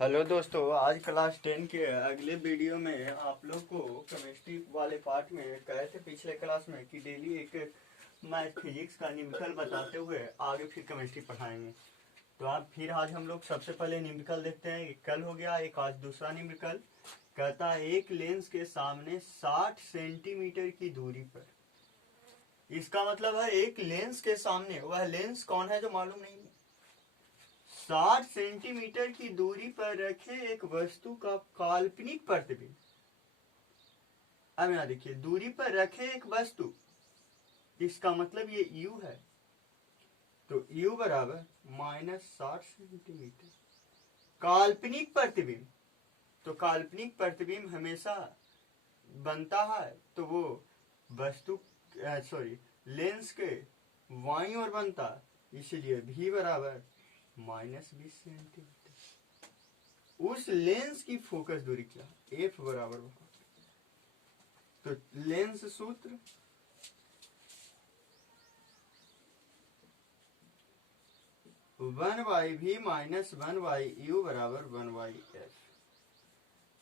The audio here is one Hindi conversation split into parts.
हेलो दोस्तों, आज क्लास 10 के अगले वीडियो में आप लोग को केमिस्ट्री वाले पार्ट में कहे थे पिछले क्लास में कि डेली एक मैथ फिजिक्स का न्यूमेरिकल बताते हुए आगे फिर केमिस्ट्री पढ़ाएंगे। तो आप फिर आज हम लोग सबसे पहले न्यूमेरिकल देखते हैं। एक कल हो गया, एक आज दूसरा न्यूमेरिकल कहता है एक लेंस के सामने 60 सेंटीमीटर की दूरी पर। इसका मतलब है एक लेंस के सामने, वह लेंस कौन है जो मालूम नहीं, 60 सेंटीमीटर की दूरी पर रखे एक वस्तु का काल्पनिक प्रतिबिंब। अब यहां देखिए, दूरी पर रखे एक वस्तु, इसका मतलब ये u है। तो u बराबर -60 सेंटीमीटर। काल्पनिक प्रतिबिंब, तो काल्पनिक प्रतिबिंब हमेशा बनता है तो वो वस्तु लेंस के वाई ओर बनता है, इसलिए v बराबर -20 सेंटीमीटर। उस लेंस की फोकस दूरी क्या, एफ बराबर, तो लेंस सूत्र 1/v माइनस 1/u बराबर 1/f।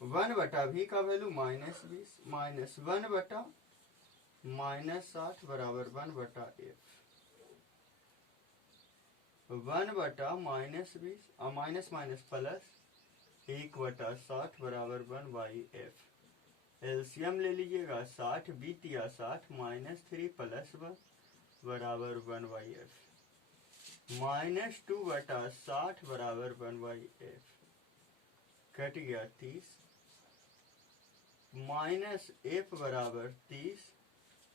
1/v का वैल्यू -20 माइनस 1/-60 बराबर 1/f। 1/-20 माइनस माइनस प्लस 1/60 बराबर 1/f। एलसीएम ले लीजिएगा, 60 बीत या 60 -3 + 1 बराबर 1/f। -2/60 बराबर 1/f। कट गया 30, -f बराबर 30,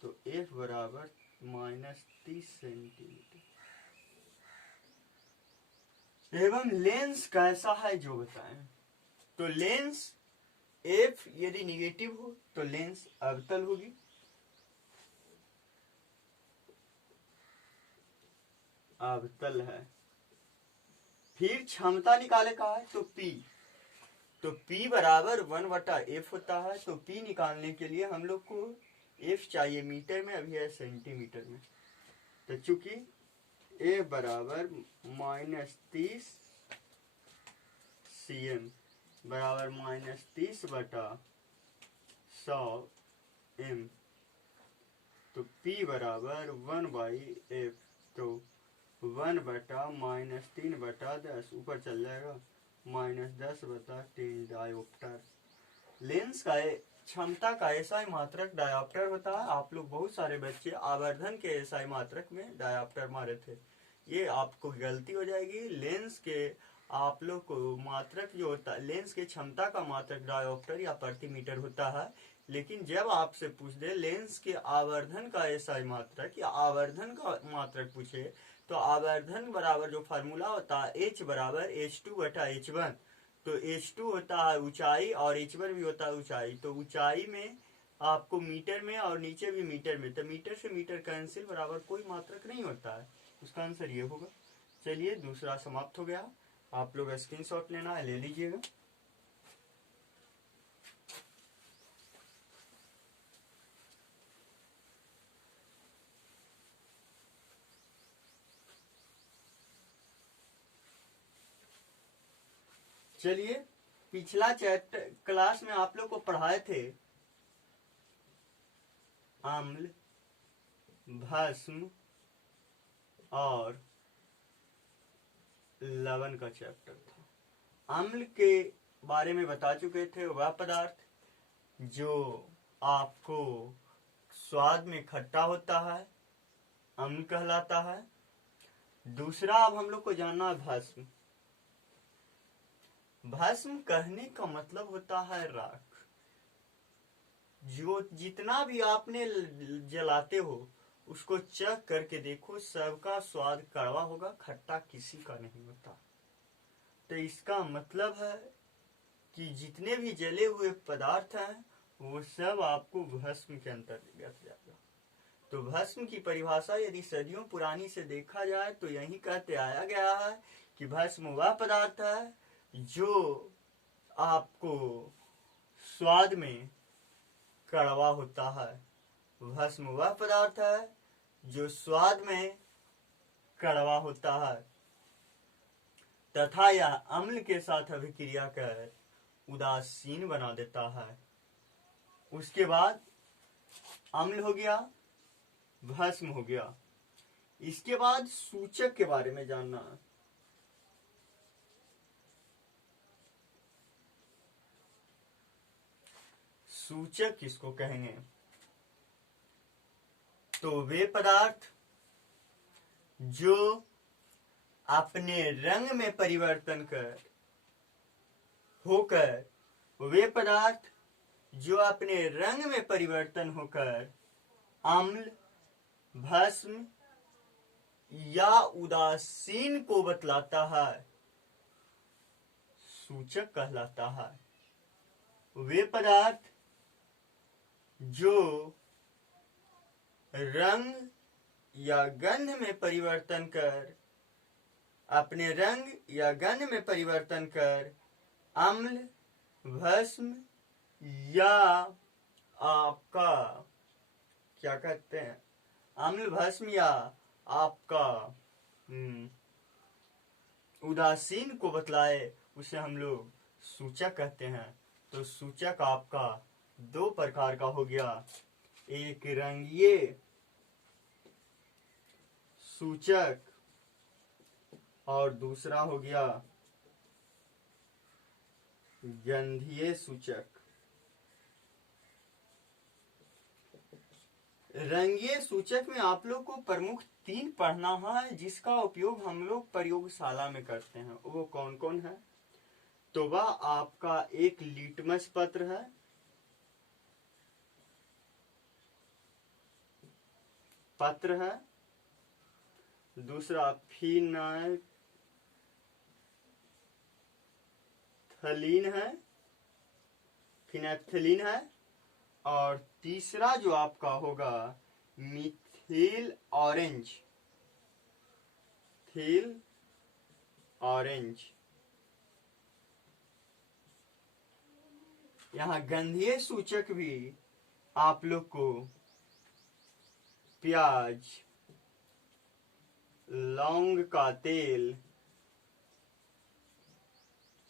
तो f बराबर -30 सेंटीमीटर। एवं लेंस कैसा है जो बताएं। तो लेंस f यदि निगेटिव हो तो लेंस अवतल होगी, अवतल है। फिर क्षमता निकाले का है तो P बराबर 1/f होता है। तो P निकालने के लिए हम लोग को f चाहिए मीटर में, अभी है सेंटीमीटर में। तो चूंकि a बराबर -30 cm बराबर -30/100 m, तो P बराबर 1/f। तो 1/-3/10 ऊपर चल जाएगा, -10/10 डायोप्टर। लेंस का क्षमता का एसआई मात्रक डायोप्टर होता है। आप लोग बहुत सारे बच्चे आवर्धन के एसआई मात्रक में डायोप्टर मारे थे, ये आपको गलती हो जाएगी। लेंस के आप लोग को मात्रक जो होता है, लेंस के क्षमता का मात्रक डायोप्टर या प्रति मीटर होता है। लेकिन जब आपसे पूछ दे लेंस के आवर्धन का एसआई मात्रक या आवर्धन का मात्रक पूछे, तो आवर्धन बराबर जो फार्मूला होता है h बराबर h2/h1। तो h2 होता है ऊंचाई और h1 भी होता है ऊंचाई। तो ऊंचाई में आपको मीटर में और नीचे भी मीटर में, तो मीटर से मीटर कैंसिल बराबर कोई मात्रक नहीं होता है। उसका आंसर ये होगा। चलिए दूसरा समाप्त हो गया, आप लोग स्क्रीनशॉट लेना है ले लीजिएगा। चलिए, पिछला चैप्टर क्लास में आप लोग को पढ़ाए थे अम्ल, भस्म और लवण का चैप्टर था। अम्ल के बारे में बता चुके थे, वह पदार्थ जो आपको स्वाद में खट्टा होता है अम्ल कहलाता है। दूसरा अब हम लोग को जानना है भस्म। भस्म कहने का मतलब होता है राख। जो जितना भी आपने जलाते हो उसको चख करके देखो, सबका स्वाद कड़वा होगा, खट्टा किसी का नहीं होता। तो इसका मतलब है कि जितने भी जले हुए पदार्थ हैं वो सब आपको भस्म के अंतर्गत जाएगा। तो भस्म की परिभाषा यदि सदियों पुरानी से देखा जाए तो यही कहते आया गया है कि भस्म वह पदार्थ है जो आपको स्वाद में कड़वा होता है। भस्म वह पदार्थ है जो स्वाद में कड़वा होता है। तथा यह अम्ल के साथ अभिक्रिया कर उदासीन बना देता है। उसके बाद अम्ल हो गया, भस्म हो गया। इसके बाद सूचक के बारे में जानना है। सूचक किसको कहेंगे? तो वे पदार्थ जो अपने रंग में परिवर्तन होकर अम्ल, भस्म या उदासीन को बतलाता है, सूचक कहलाता है। वे पदार्थ जो रंग या गंध में परिवर्तन कर अम्ल, भस्म या आपका क्या कहते हैं, अम्ल, भस्म या आपका उदासीन को बतलाए, उसे हम लोग सूचक कहते हैं। तो सूचक आपका दो प्रकार का हो गया, एक रंगीय सूचक और दूसरा हो गया गंधीय सूचक। रंगीय सूचक में आप लोग को प्रमुख 3 पढ़ना है, जिसका उपयोग हम लोग प्रयोगशाला में करते हैं। वो कौन कौन है? तो वह आपका एक लिटमस पत्र है, दूसरा फिनेप्थलीन है, और तीसरा जो आपका होगा मिथिल ऑरेंज। यहाँ गंधीय सूचक भी आप लोग को प्याज, लौंग का तेल,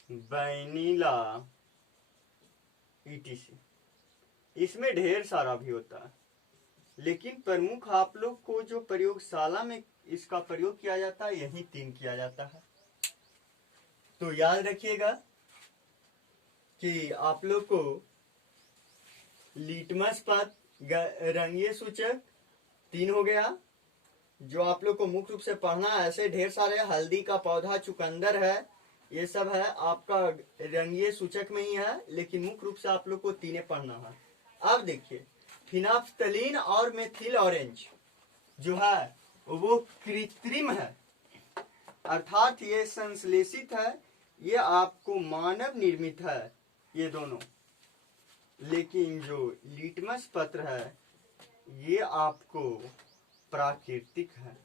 वैनिला etc. इसमें ढेर सारा भी होता है, लेकिन प्रमुख आप लोग को जो प्रयोगशाला में इसका प्रयोग किया जाता है, यही 3 किया जाता है। तो याद रखिएगा कि आप लोग को लिटमस पत्र, रंगीय सूचक 3 हो गया, जो आप लोग को मुख्य रूप से पढ़ना है। ऐसे ढेर सारे, हल्दी का पौधा, चुकंदर है, ये सब है आपका रंगीय सूचक में ही है, लेकिन मुख्य रूप से आप लोग को 3 पढ़ना है। अब देखिए, फिनाफ्थलीन और मेथिल ऑरेंज जो है वो कृत्रिम है, अर्थात ये संश्लेषित है, ये आपको मानव निर्मित है ये दोनों। लेकिन जो लिटमस पत्र है ये आपको प्राकृतिक है,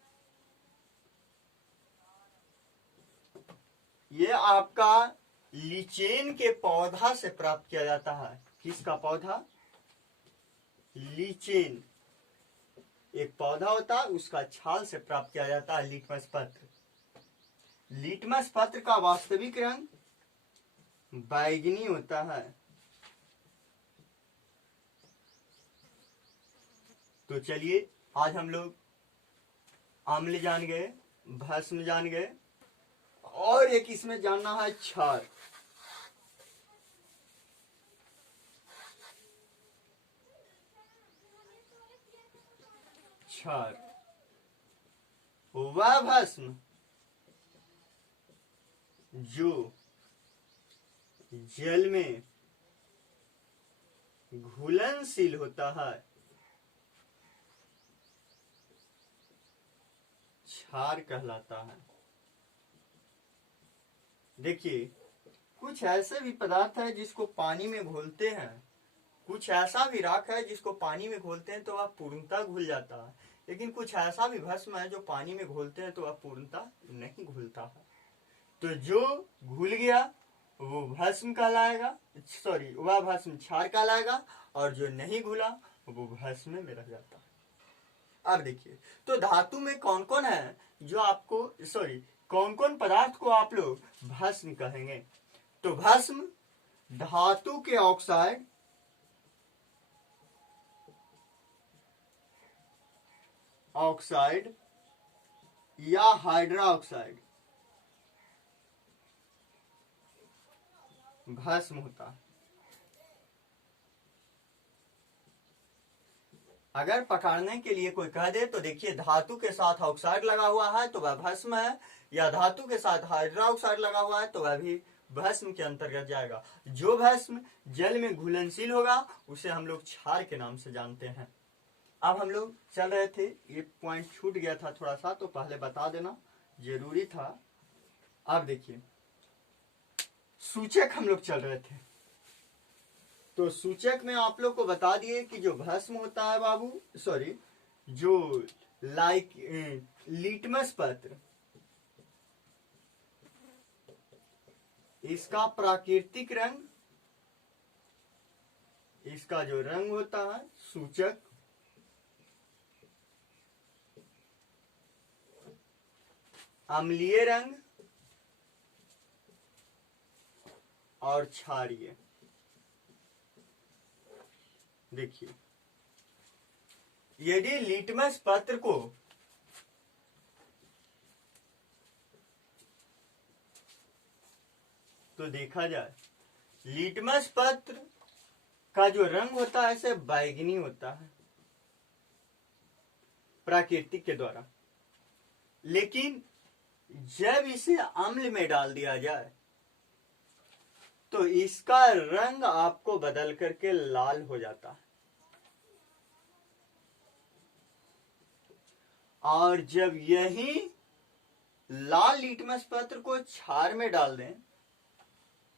ये आपका लीचेन के पौधा से प्राप्त किया जाता है। किसका पौधा? लीचेन एक पौधा होता है, उसका छाल से प्राप्त किया जाता है लिटमस पत्र। लिटमस पत्र का वास्तविक रंग बैंगनी होता है। तो चलिए, आज हम लोग अम्ल जान गए, भस्म जान गए, और एक इसमें जानना है क्षार। वह भस्म जो जल में घुलनशील होता है, क्षार कहलाता है। देखिए, कुछ ऐसे भी पदार्थ है जिसको पानी में घोलते हैं, कुछ ऐसा भी राख है जिसको पानी में घोलते हैं तो वह पूर्णतः घुल जाता है, लेकिन कुछ ऐसा भी भस्म है जो पानी में घोलते हैं तो वह पूर्णतः नहीं घुलता है। तो जो घुल गया वो भस्म कहलाएगा, वह भस्म क्षार कहलाएगा, और जो नहीं घुला वो भस्म में रह जाता है। अब देखिए, तो धातु में कौन कौन है जो आपको कौन कौन पदार्थ को आप लोग भस्म कहेंगे? तो भस्म धातु के ऑक्साइड, या हाइड्रोक्साइड भस्म होता है। अगर पकड़ने के लिए कोई कह दे तो देखिए, धातु के साथ ऑक्साइड लगा हुआ है तो वह भस्म है, या धातु के साथ हाइड्रोक्साइड लगा हुआ है तो वह भी भस्म के अंतर्गत जाएगा। जो भस्म जल में घुलनशील होगा उसे हम लोग क्षार के नाम से जानते हैं। अब हम लोग चल रहे थे, ये पॉइंट छूट गया था थोड़ा सा, तो पहले बता देना जरूरी था। अब देखिए, सूचक हम लोग चल रहे थे, तो सूचक में आप लोग को बता दिए कि जो भस्म होता है बाबू, सॉरी, जो लिटमस पत्र, इसका प्राकृतिक रंग, इसका जो रंग होता है सूचक, अम्लीय रंग और क्षारीय। देखिए, यदि लिटमस पत्र को तो देखा जाए, लिटमस पत्र का जो रंग होता है ऐसे बैंगनी होता है प्राकृतिक के द्वारा, लेकिन जब इसे अम्ल में डाल दिया जाए तो इसका रंग आपको बदल करके लाल हो जाता है। और जब यही लाल लिटमस पत्र को क्षार में डाल दें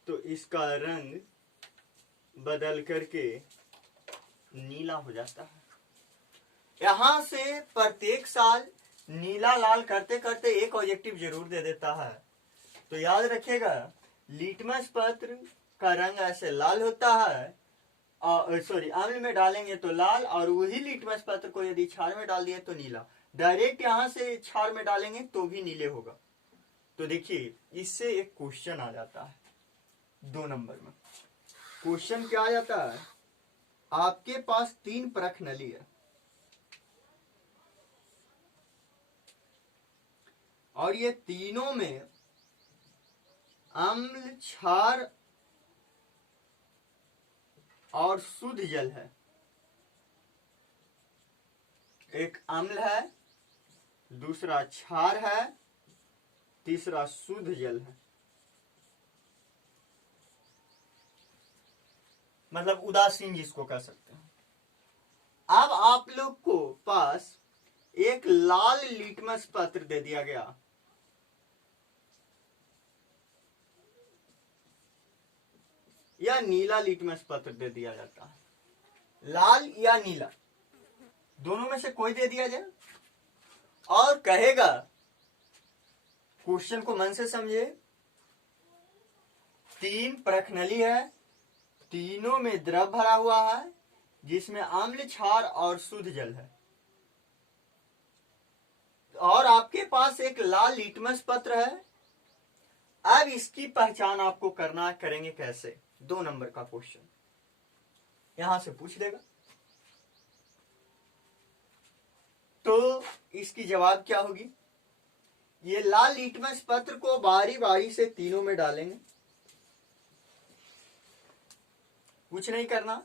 तो इसका रंग बदल करके नीला हो जाता है। यहां से प्रत्येक साल नीला लाल करते करते एक ऑब्जेक्टिव जरूर दे देता है, तो याद रखिएगा, लिटमस पत्र का रंग ऐसे लाल होता है, सॉरी, अम्ल में डालेंगे तो लाल, और वही लिटमस पत्र को यदि क्षार में डाल दिए तो नीला। डायरेक्ट यहां से क्षार में डालेंगे तो भी नीले होगा। तो देखिए, इससे एक क्वेश्चन आ जाता है 2 नंबर में। क्वेश्चन क्या आ जाता है? आपके पास 3 परख नली है और ये तीनों में अम्ल, क्षार और शुद्ध जल है। एक अम्ल है, दूसरा क्षार है, तीसरा शुद्ध जल है, मतलब उदासीन जिसको कह सकते हैं। अब आप लोग को पास एक लाल लिटमस पत्र दे दिया गया, या नीला लिटमस पत्र दे दिया जाता है, लाल या नीला, दोनों में से कोई दे दिया जाए, और कहेगा, क्वेश्चन को मन से समझे, 3 परखनली है, तीनों में द्रव भरा हुआ है जिसमें अम्ल, क्षार और शुद्ध जल है, और आपके पास एक लाल लिटमस पत्र है। अब इसकी पहचान आपको करेंगे कैसे? 2 नंबर का क्वेश्चन यहां से पूछ देगा, तो इसकी जवाब क्या होगी? ये लाल लिटमस पत्र को बारी बारी से तीनों में डालेंगे, कुछ नहीं करना,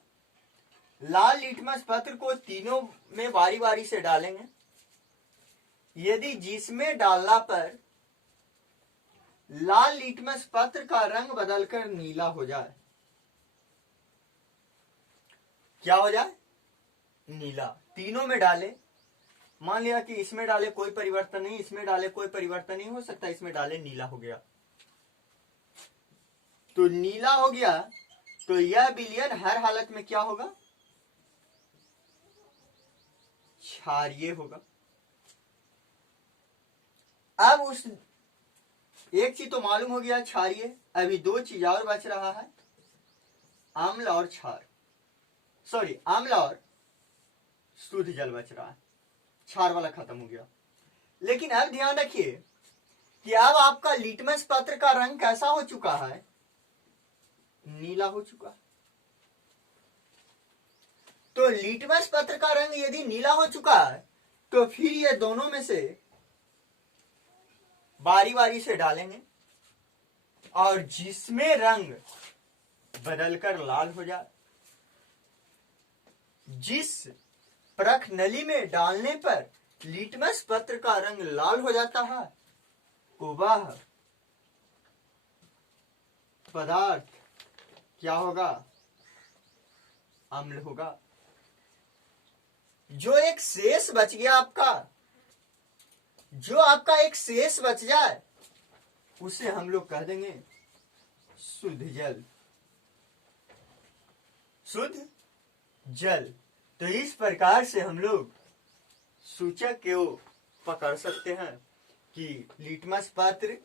लाल लिटमस पत्र को तीनों में बारी बारी से डालेंगे। यदि जिसमें डालना पर लाल लिटमस पत्र का रंग बदलकर नीला हो जाए, क्या हो जाए? नीला। तीनों में डाले, मान लिया कि इसमें डाले कोई परिवर्तन नहीं, इसमें डाले कोई परिवर्तन नहीं हो सकता, इसमें डाले नीला हो गया, तो नीला हो गया, तो यह विलयन हर हालत में क्या होगा? क्षारीय होगा। अब उस एक चीज तो मालूम हो गया क्षारीय, अभी 2 चीज और बच रहा है, अम्ल और क्षार, सॉरी, अम्ल और शुद्ध जल बच रहा है, क्षार वाला खत्म हो गया। लेकिन अब ध्यान रखिए, कि अब आपका लिटमस पत्र का रंग कैसा हो चुका है, नीला हो चुका है। तो लिटमस पत्र का रंग यदि नीला हो चुका है तो फिर ये दोनों में से बारी बारी से डालेंगे, और जिसमें रंग बदलकर लाल हो जाए, जिस परख नली में डालने पर लिटमस पत्र का रंग लाल हो जाता है, वह पदार्थ क्या होगा, अम्ल होगा। जो एक शेष बच गया आपका, जो आपका एक शेष बच जाए, उसे हम लोग कह देंगे शुद्ध जल, शुद्ध जल। तो इस प्रकार से हम लोग सूचक को पकड़ सकते हैं कि लिटमस पत्र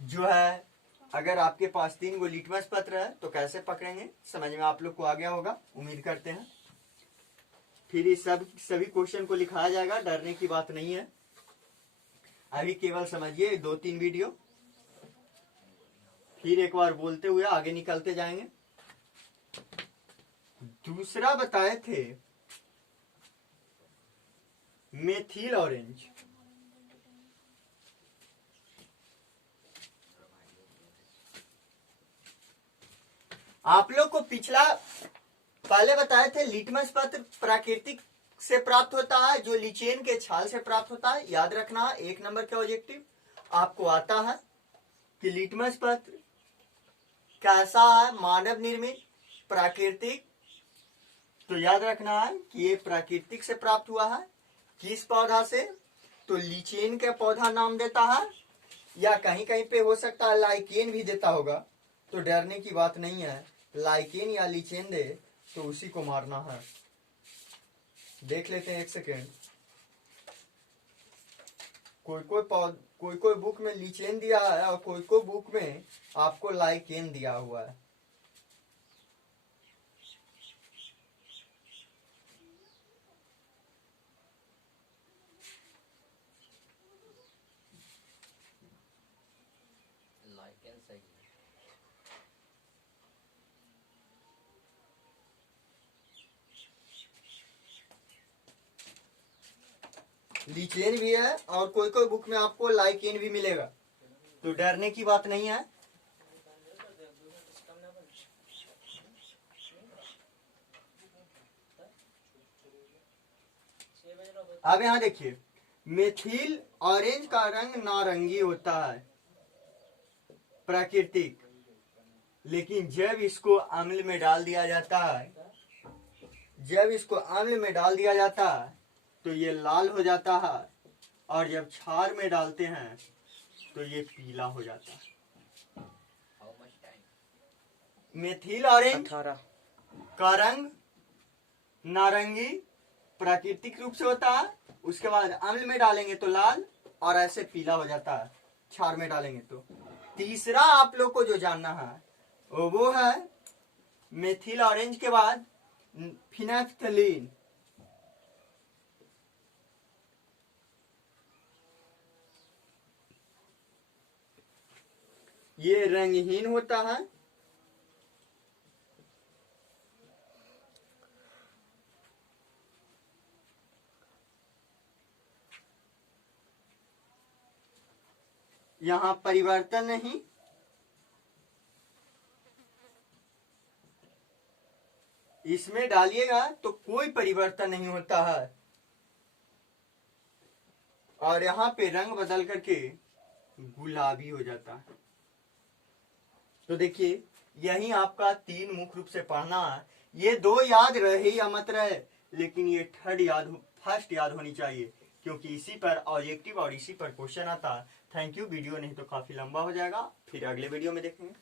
जो है, अगर आपके पास 3 गो लिटमस पत्र है तो कैसे पकड़ेंगे, समझ में आप लोग को आ गया होगा, उम्मीद करते हैं। फिर इस सभी क्वेश्चन को लिखाया जाएगा, डरने की बात नहीं है। अभी केवल समझिए 2-3 वीडियो, फिर एक बार बोलते हुए आगे निकलते जाएंगे। दूसरा बताए थे मेथिल ऑरेंज। आप लोग को पिछला पहले बताए थे लिटमस पत्र प्राकृतिक से प्राप्त होता है, जो लीचेन के छाल से प्राप्त होता है। याद रखना 1 नंबर का ऑब्जेक्टिव आपको आता है कि लिटमस पत्र कैसा है, मानव निर्मित, प्राकृतिक। तो याद रखना है कि ये प्राकृतिक से प्राप्त हुआ है। किस पौधा से, तो लीचेन का पौधा नाम देता है, या कहीं कहीं पे हो सकता है लाइकेन भी देता होगा। तो डरने की बात नहीं है, लाइकेन या लीचेन दे तो उसी को मारना है। देख लेते हैं 1 सेकेंड। कोई कोई बुक में लीचेन दिया है और कोई कोई बुक में आपको लाइकेन दिया हुआ है। लीचेन भी है और कोई कोई बुक में आपको लाइकेन भी मिलेगा, तो डरने की बात नहीं है। अब यहां देखिए, मेथिल ऑरेंज का रंग नारंगी होता है प्राकृतिक, लेकिन जब इसको अम्ल में डाल दिया जाता है, जब इसको अम्ल में डाल दिया जाता है तो ये लाल हो जाता है, और जब क्षार में डालते हैं तो ये पीला हो जाता है। मेथिल ऑरेंज का रंग नारंगी प्राकृतिक रूप से होता है, उसके बाद अम्ल में डालेंगे तो लाल, और ऐसे पीला हो जाता है क्षार में डालेंगे तो। तीसरा आप लोग को जो जानना है वो है मेथिल ऑरेंज के बाद फिनेफ्थलीन। ये रंगहीन होता है, यहां परिवर्तन नहीं, इसमें डालिएगा तो कोई परिवर्तन नहीं होता है, और यहां पे रंग बदल करके गुलाबी हो जाता है। तो देखिए, यही आपका 3 मुख्य रूप से पढ़ना है। ये 2 याद रहे या मत रहे, लेकिन ये फर्स्ट याद होनी चाहिए, क्योंकि इसी पर ऑब्जेक्टिव और इसी पर क्वेश्चन आता है। Thank you. वीडियो नहीं तो काफी लंबा हो जाएगा, फिर अगले वीडियो में देखेंगे।